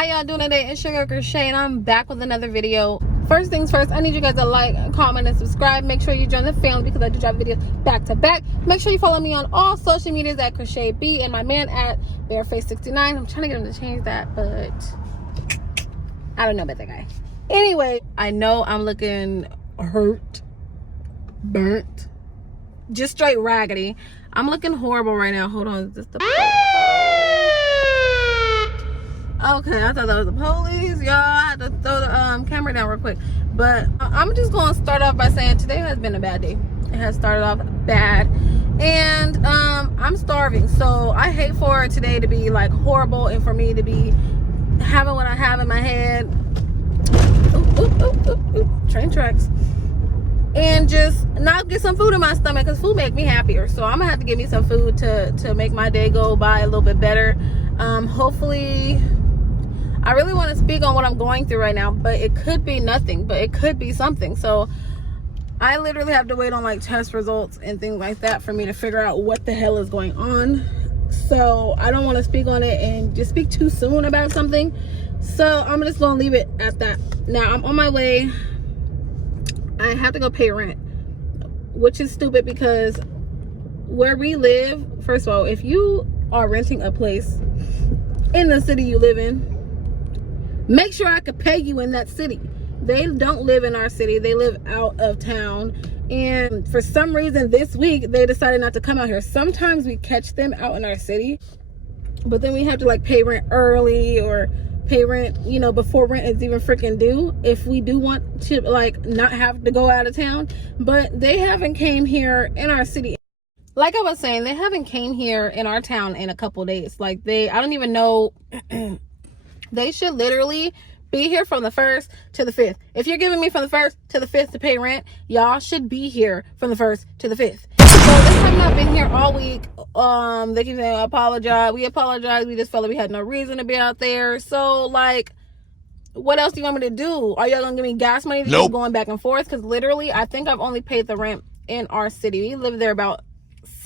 How y'all doing today? It's your girl Crochet, and I'm back with another video. First things first, I need you guys to like, comment, and subscribe. Make sure you join the family because I do drop videos back to back. Make sure you follow me on all social medias at SHAYB and my man at Bareface69. I'm trying to get him to change that, but I don't know about that guy. Anyway, I know I'm looking hurt, burnt, just straight raggedy. I'm looking horrible right now. Hold on, is this the okay, I thought that was the police. Y'all, I had to throw the camera down real quick. But I'm just going to start off by saying today has been a bad day. It has started off bad. And I'm starving. So I hate for today to be like horrible and for me to be having what I have in my head. Train tracks. And just not get some food in my stomach because food make me happier. So I'm going to have to give me some food to make my day go by a little bit better. Hopefully... I really want to speak on what I'm going through right now, but it could be nothing, but it could be something. So I literally have to wait on like test results and things like that for me to figure out what the hell is going on. So I don't want to speak on it and just speak too soon about something. So I'm just going to leave it at that. Now I'm on my way. I have to go pay rent, which is stupid because where we live, first of all, if you are renting a place in the city you live in, make sure I could pay you in that city. They don't live in our city. They live out of town. And for some reason this week, they decided not to come out here. Sometimes we catch them out in our city, but then we have to like pay rent early or pay rent, you know, before rent is even freaking due. If we do want to like not have to go out of town, but they haven't came here in our city. Like I was saying, they haven't came here in our town in a couple days. Like I don't even know. They should literally be here from the 1st to the 5th. If you're giving me from the 1st to the 5th to pay rent, y'all should be here from the 1st to the 5th. So they have not been here all week. They keep saying, I apologize. We apologize. We just felt like we had no reason to be out there. So, like, what else do you want me to do? Are y'all going to give me gas money to keep going back and forth? Because literally, I think I've only paid the rent in our city. We lived there about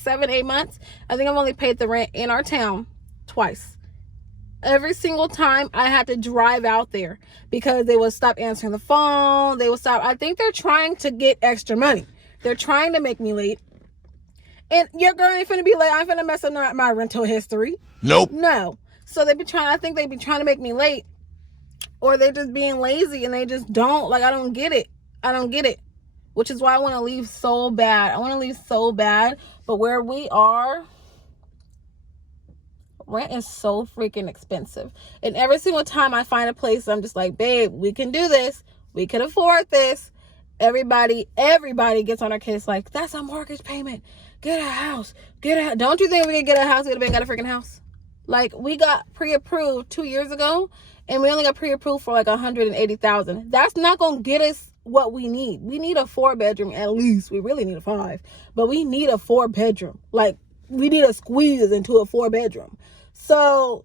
7-8 months. I think I've only paid the rent in our town twice. Every single time I had to drive out there because they would stop answering the phone. They would stop. I think they're trying to get extra money. They're trying to make me late. And your girl ain't finna be late. I'm finna mess up my rental history. Nope. No. So they be trying, I think they be trying to make me late. Or they're just being lazy and they just don't. Like, I don't get it. I don't get it. Which is why I want to leave so bad. I want to leave so bad. But where we are, rent is so freaking expensive. And every single time I find a place, I'm just like, babe, we can do this. We can afford this. Everybody gets on our case like, that's a mortgage payment. Get a house. Don't you think we could get a house? We'd have been got a freaking house. Like, we got pre-approved 2 years ago, and we only got pre-approved for like $180,000. That's not going to get us what we need. We need a 4-bedroom at least. We really need a 5, but we need a 4-bedroom. Like, we need a squeeze into a 4-bedroom. So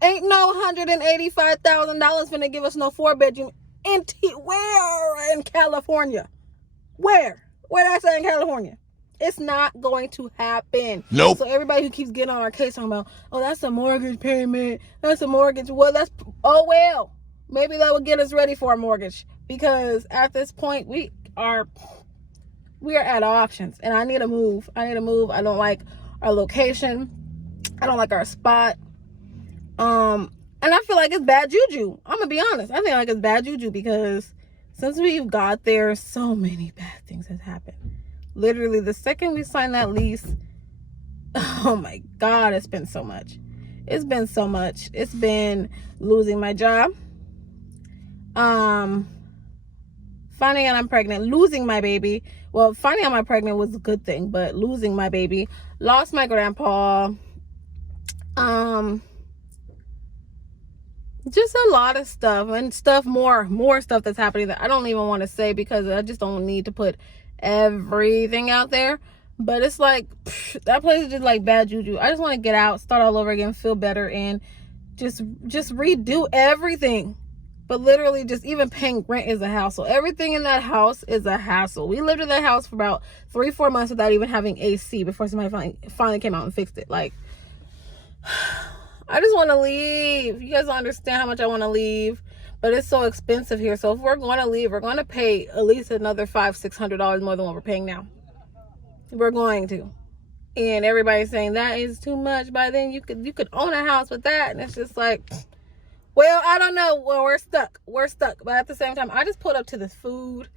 ain't no $185,000 gonna give us no 4-bedroom where in California? Where did I say in California? It's not going to happen. Nope. So everybody who keeps getting on our case talking about, oh, that's a mortgage payment. That's a mortgage. Well, well, maybe that would get us ready for a mortgage, because at this point we are at options, and I need to move. I don't like our location. I don't like our spot. And I feel like it's bad juju. I'm gonna be honest. I feel like it's bad juju because since we've got there, so many bad things has happened. Literally, the second we signed that lease, oh my God, it's been so much. It's been so much. It's been losing my job. Finding out I'm pregnant, losing my baby. Well, finding out I'm pregnant was a good thing, but losing my baby, lost my grandpa. Just a lot of stuff and more stuff that's happening that I don't even want to say because I just don't need to put everything out there. But it's like, that place is just like bad juju. I just want to get out, start all over again, feel better, and just redo everything. But literally, just even paying rent is a hassle. Everything in that house is a hassle. We lived in that house for about 3-4 months without even having AC before somebody finally came out and fixed it. Like, I just want to leave. You guys don't understand how much I want to leave, but it's so expensive here. So if we're going to leave, we're going to pay at least another $500-600 more than what we're paying now. We're going to. And everybody's saying that is too much. By then you could own a house with that. And it's just like, well, I don't know. Well, we're stuck. But at the same time, I just pulled up to this food.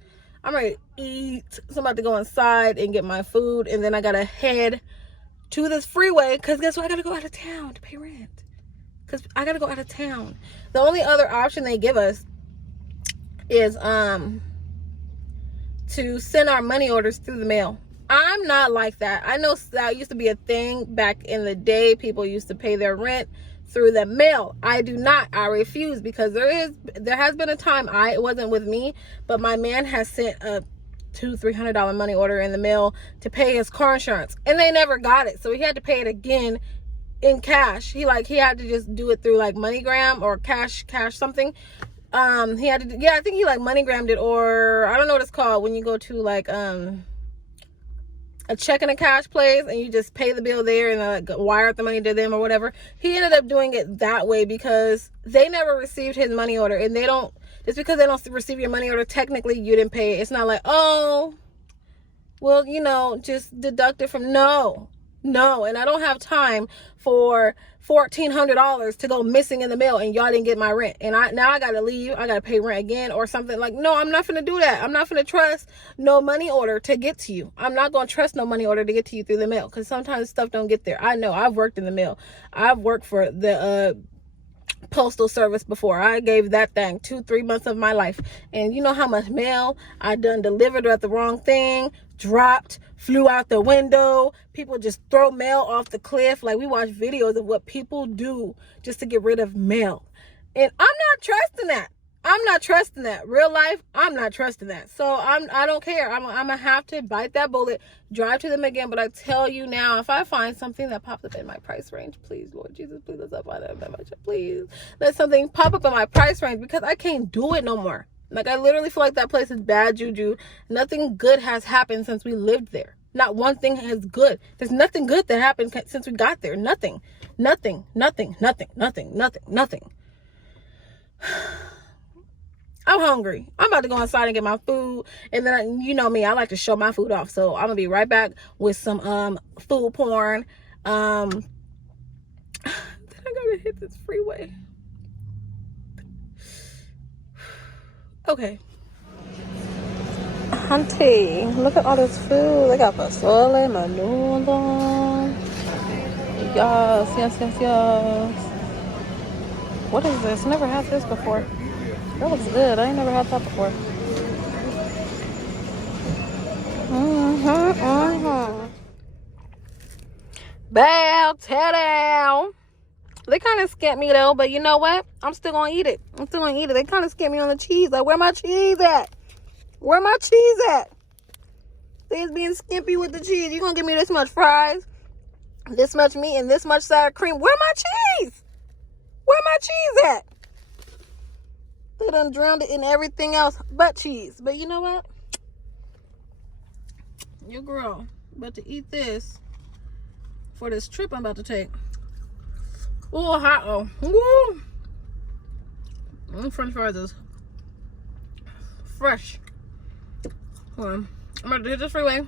I'm ready to eat. So I'm about to go inside and get my food. And then I got to head to this freeway. Because guess what? I got to go out of town to pay rent. Because I got to go out of town. The only other option they give us is to send our money orders through the mail. I'm not like that. I know that used to be a thing back in the day. People used to pay their rent through the mail. I do not. I refuse, because there has been a time, it wasn't with me, but my man has sent a $200-300 money order in the mail to pay his car insurance, and they never got it, so he had to pay it again in cash. He had to just do it through like MoneyGram or cash something. He had to, I think he like MoneyGrammed it, or I don't know what it's called when you go to like a check and a cash place and you just pay the bill there and like wire the money to them or whatever. He ended up doing it that way because they never received his money order, and they don't, just because they don't receive your money order, technically you didn't pay it. It's not like, oh, well, just deduct it from, no, and I don't have time for $1,400 to go missing in the mail and y'all didn't get my rent, and now I gotta leave, I gotta pay rent again or something. Like, no, I'm not gonna do that. I'm not gonna trust no money order to get to you. I'm not gonna trust no money order to get to you through the mail, because sometimes stuff don't get there. I know, I've worked in the mail. I've worked for the postal service before. I gave that thing 2-3 months of my life, and you know how much mail I done delivered at the wrong thing, dropped, flew out the window. People just throw mail off the cliff. Like, we watch videos of what people do just to get rid of mail, and I'm not trusting that. Real life, I'm not trusting that. So I don't care. I'm gonna have to bite that bullet, drive to them again. But I tell you now, if I find something that pops up in my price range, please, Lord Jesus, please, please let something pop up in my price range, because I can't do it no more. Like, I literally feel like that place is bad juju. Nothing good has happened since we lived there. Not one thing is good. There's nothing good that happened since we got there. Nothing. I'm hungry. I'm about to go inside and get my food. And then, you know me, I like to show my food off. So I'm going to be right back with some food porn. Then I got to hit this freeway. Okay. Auntie, look at all this food. They got fasole, menudo. Yes. What is this? Never had this before. That looks good. I ain't never had that before. Bow, ta-dow. They kind of scared me though, but you know what? I'm still gonna eat it. They kind of scared me on the cheese. Like, where my cheese at? They's being skimpy with the cheese. You gonna give me this much fries, this much meat, and this much sour cream? Where my cheese? At? They done drowned it in everything else but cheese. But you know what? Your girl about to eat this for this trip I'm about to take. Oh, hot. Oh, French fries is fresh. Hold on. I'm about to hit this freeway.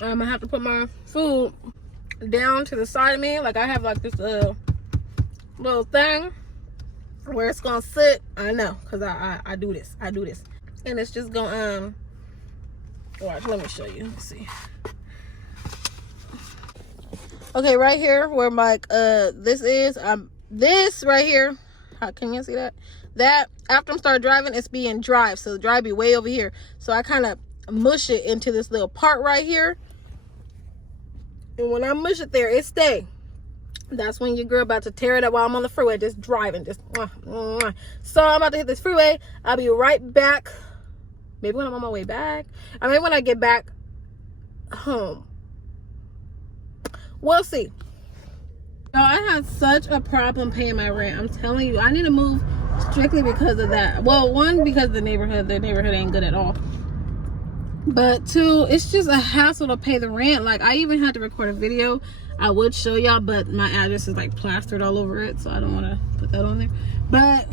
I'm gonna have to put my food down to the side of me. Like, I have like this little thing where it's gonna sit. I know, because I do this. And it's just gonna watch, let me show you. Let's see. Okay, right here where my this is, this right here, how can you see that? That after I'm start driving, it's being dry, so the dry be way over here. So I kind of mush it into this little part right here, and when I mush it there, it stay. That's when your girl about to tear it up while I'm on the freeway, just driving, just So I'm about to hit this freeway. I'll be right back. Maybe when I'm on my way back. I mean, when I get back home. We'll see. So I had such a problem paying my rent. I'm telling you, I need to move strictly because of that. Well, one, because the neighborhood ain't good at all. But two, it's just a hassle to pay the rent. Like, I even had to record a video. I would show y'all, but my address is like plastered all over it, so I don't want to put that on there. But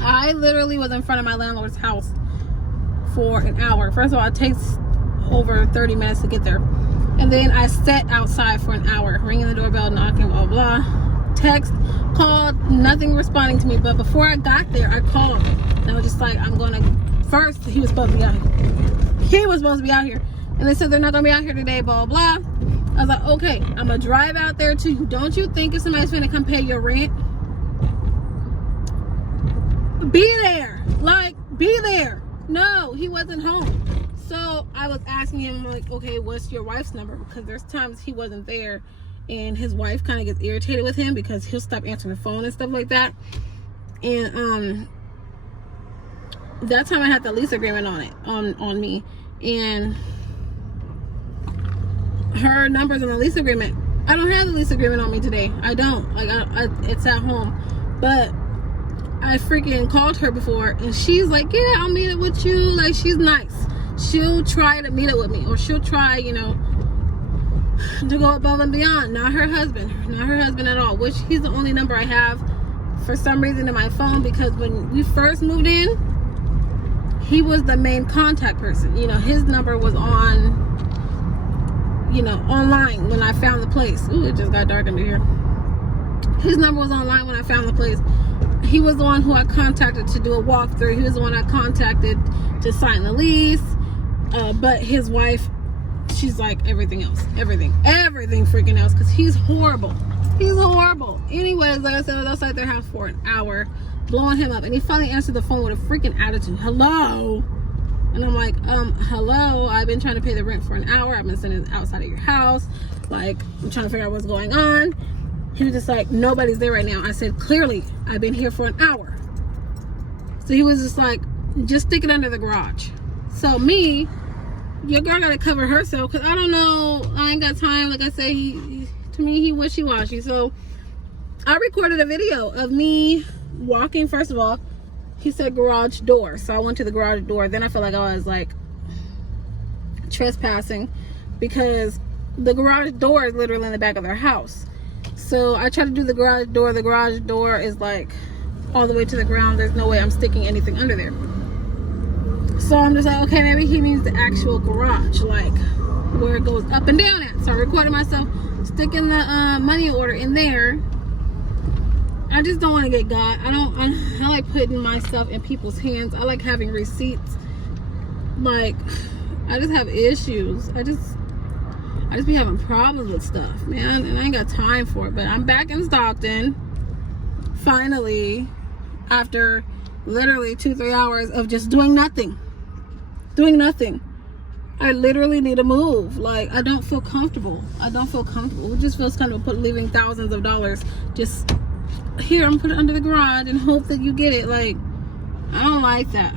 I literally was in front of my landlord's house for an hour. First of all, it takes over 30 minutes to get there. And then I sat outside for an hour, ringing the doorbell, knocking, blah, blah. Text, called, nothing responding to me. But before I got there, I called. And I was just like, I'm going to... First, he was supposed to be out here. He was supposed to be out here. And they said they're not going to be out here today, blah, blah. I was like, okay, I'm going to drive out there to you. Don't you think if somebody's going to come pay your rent? Be there. Like, be there. No, he wasn't home. So I was asking him, like, okay, what's your wife's number? Because there's times he wasn't there and his wife kind of gets irritated with him because he'll stop answering the phone and stuff like that. And that time I had the lease agreement on it, on me, and her number's on the lease agreement. I don't have the lease agreement on me today. I don't. Like, it's at home. But I freaking called her before, and she's like, yeah, I'll meet it with you. Like, she's nice. She'll try to meet it with me, or she'll try, you know, to go above and beyond. Not her husband at all, which he's the only number I have for some reason in my phone, because when we first moved in, he was the main contact person. You know, his number was on, you know, online when I found the place. Ooh, it just got dark under here. His number was online when I found the place. He was the one who I contacted to do a walkthrough. He was the one I contacted to sign the lease. But his wife, she's like everything else. Everything freaking else. Because he's horrible. He's horrible. Anyways, like I said, I was outside their house for an hour, blowing him up. And he finally answered the phone with a freaking attitude. Hello? And I'm like, hello? I've been trying to pay the rent for an hour. I've been sitting outside of your house. Like, I'm trying to figure out what's going on. He was just like, nobody's there right now. I said, clearly, I've been here for an hour. So he was just like, just stick it under the garage. So me, your girl got to cover herself, because I don't know, I ain't got time. Like I said, to me, he wishy-washy. So I recorded a video of me walking. First of all, he said garage door. So I went to the garage door. Then I felt like I was like trespassing, because the garage door is literally in the back of their house. So I tried to do the garage door. The garage door is like all the way to the ground. There's no way I'm sticking anything under there. So I'm just like, okay, maybe he means the actual garage, like where it goes up and down at. So I recorded myself sticking the money order in there. I just don't want to get got. I like putting myself in people's hands. I like having receipts. Like, I just have issues. I just be having problems with stuff, man, and I ain't got time for it. But I'm back in Stockton, finally, after literally 2-3 hours of just doing nothing. I literally need to move. Like, I don't feel comfortable. It just feels comfortable leaving thousands of dollars just here and put it under the garage and hope that you get it. Like, I don't like that.